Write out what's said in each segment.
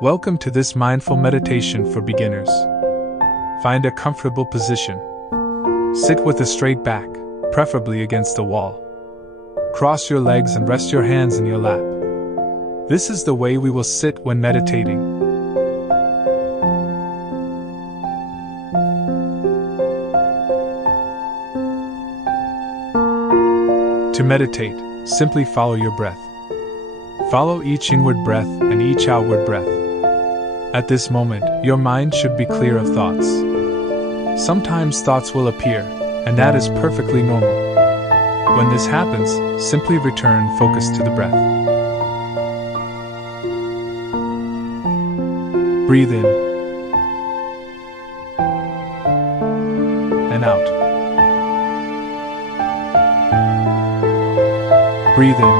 Welcome to this mindful meditation for beginners. Find a comfortable position. Sit with a straight back, preferably against a wall. Cross your legs and rest your hands in your lap. This is the way we will sit when meditating. To meditate, simply follow your breath. Follow each inward breath and each outward breath. At this moment, your mind should be clear of thoughts. Sometimes thoughts will appear, and that is perfectly normal. When this happens, simply return focus to the breath. Breathe in and out. Breathe in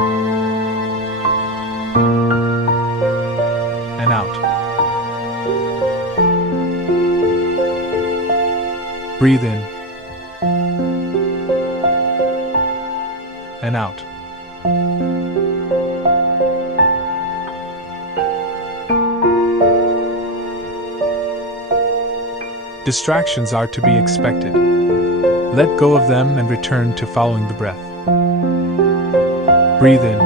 and out. Breathe in and out. Distractions are to be expected. Let go of them and return to following the breath. Breathe in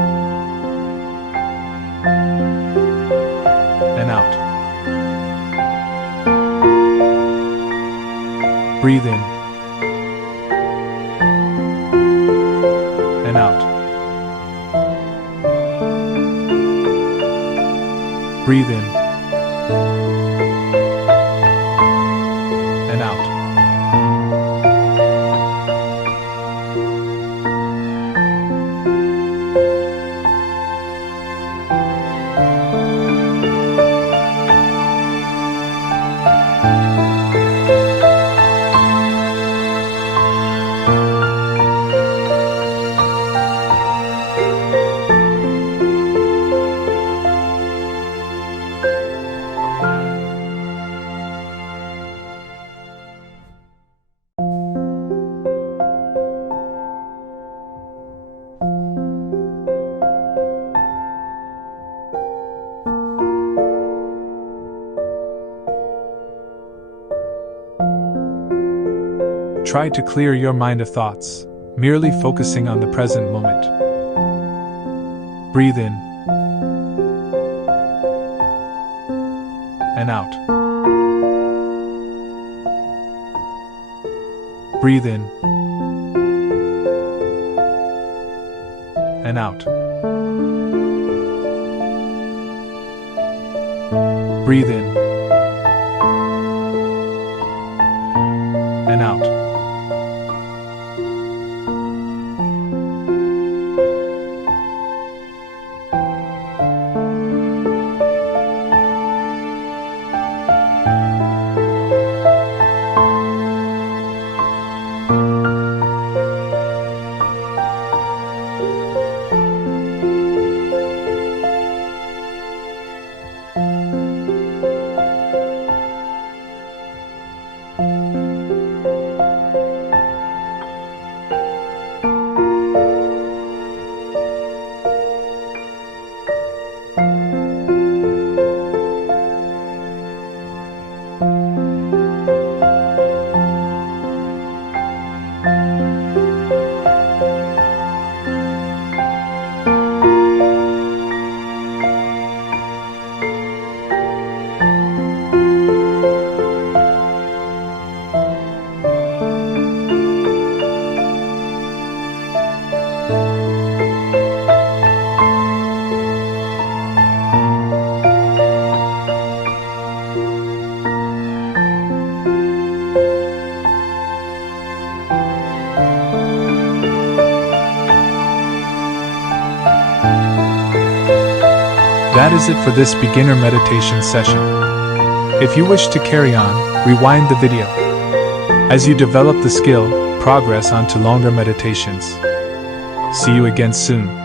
and out. Breathe in and out. Breathe in and out. Try to clear your mind of thoughts, merely focusing on the present moment. Breathe in and out. Breathe in and out. Breathe in and out. That is it for this beginner meditation session. If you wish to carry on, rewind the video. As you develop the skill, progress onto longer meditations. See you again soon.